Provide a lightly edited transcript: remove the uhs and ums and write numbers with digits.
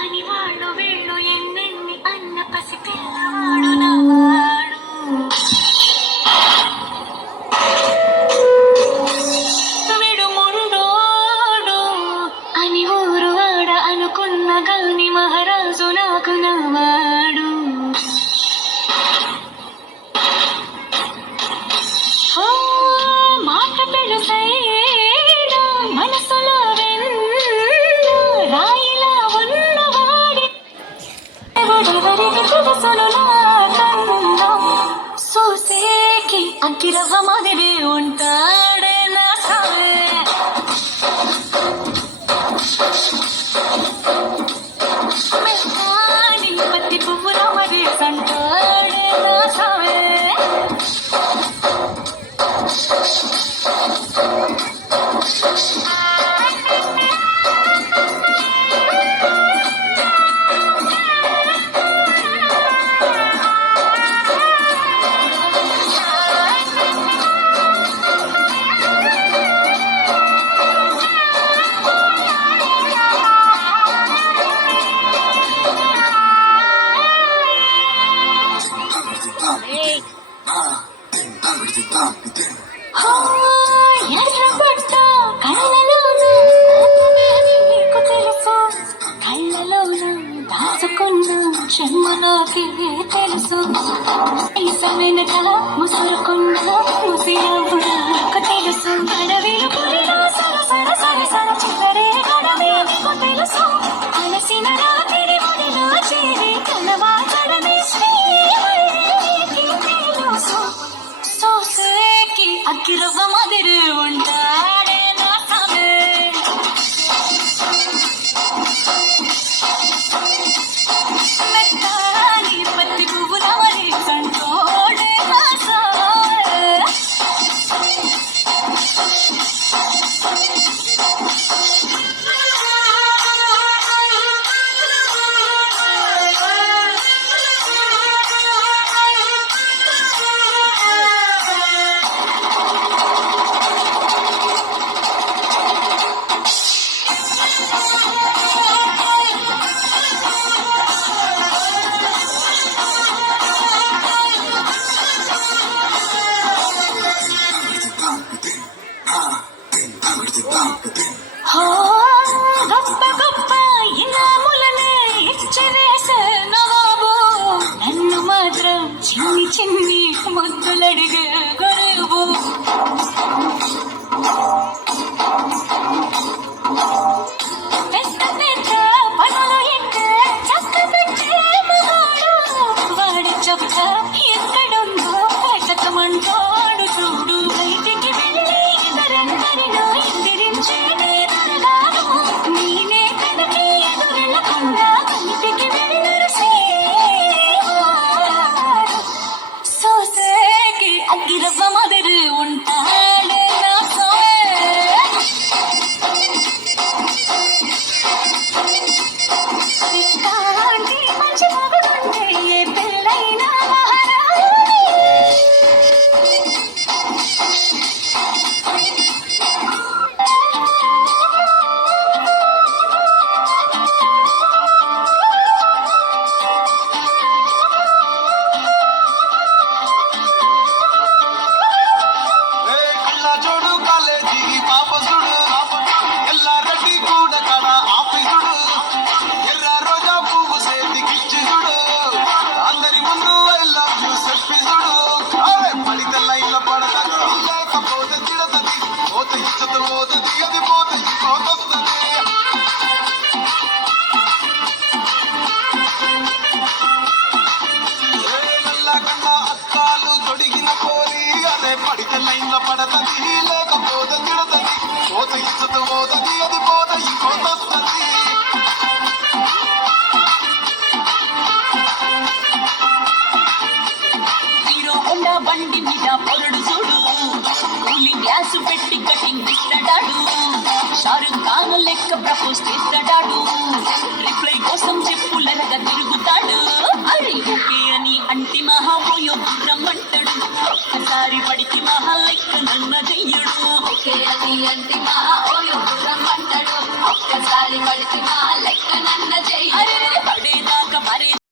అని వాళ్ళు వీళ్ళు ఎన్నెన్ని అన్న పసి పిల్లవాడు నాడు వీడు ముండోడు అని ఊరు వాడ అనుకున్న గాని మహారాజు నాకు నవ్వాడు. మాట పెడుసైనా మనసులో రాయిలా ఉన్నవాడి ఎవరెవరికి తెలుసును నాకన్నా చూసేకి అంకిరవ్వ మాదిరి ఉంటాడే నా సామే. మెత్తాని పత్తి పువ్వుల మరి సంటాడే నా సామే. ఎర్రబడ్డ కళ్ళలోన నీకు తెలుసు, కళ్ళలోన దాచుకున్న చెమ్మ నాకే తెలుసు. ఈసమెనక ముసురుకున్న ముసినవ్వు నాకు తెలుసు. అడవిలు పులిలో సరసర సరసర చిల్లరే గడమే నీకు తెలుసు. అలసిన రాత్రి ఒడిలో చేరి కలవాడమే శ్రీవల్లికి తెలుసు. సోసేకి అక్కిరవ్వ మాదిరి ఉంటాడే నా సామే. మెత్తాని పత్తి పువ్వుల మరి సంటోడే నా సామే. గొప్ప గొప్ప ఇనాములనే ఇచ్చి వేసే నవాబు నన్ను మాత్రం చిన్ని చిన్ని ముద్దులడిగే గొరువు. పెద్ద పెద్ద పనులు ఎక్కే చక్క పెట్టే మగాడు వాడి చొక్క ఎక్కడుందో వెతకమంటాడు చూడు. బయటికి వెళ్ళి ఇద్దరెందరినో ఎదిరించే నేనగాను నేనే కనకి ఎదురెళ్ళకుండా బయటికి వెళ్ళరు సేవారు. సోసేకి అగ్గిరవ్వ మాదిరి ఉంటాడే నా సోమే. ఇట్లాంటి మంచి మొగుడుంటే ఏ పెళ్ళైనా మహారాణి. కళ్ళజోడు కాలేజీ పాపసుడు ఎల్లారెడ్డి కూడా కడ ఆఫీసుడు ఎర్ర రోజా పువ్వు సేతికిచ్చిదుడు అందరి ముందు ఐ లవ్ యూ చెప్పిదుడు. పడితే లైన్ల పడతది లేకపోతే తిడతది పోత ఇచ్చదు పోతది అది పోత ఇంకోతొస్తది. నల్లగన్న అక్కాలు తొడిగిన కోరి అదే పడితే లైన్ల పడతది లేకపోతే తిడతది పోత ఇచ్చదు పోతది అది పోత ఇంకోతొస్తది. హీరో హోండా బండి మీద పొరడు చూడు, కూలింగ్ గ్యాస్ పెట్టి కటింగ్ ఇస్తాడాడు. షారుఖ్ ఖాన్ లెక్క ప్రపోజ్ చేస్తాడాడు. రిప్లై కోసం చెప్పులరగా తిరుగుతాడు. అరే ఓకే అని అంటి మహాపోయో రమ్మంటాడు. ఒక్కసారి పడితే మహా లెక్క నన్న చెయ్యడు. ఓకే అని అంటి మహాపోయో రమ్మంటాడు. ఒక్కసారి పడితే మహా లెక్క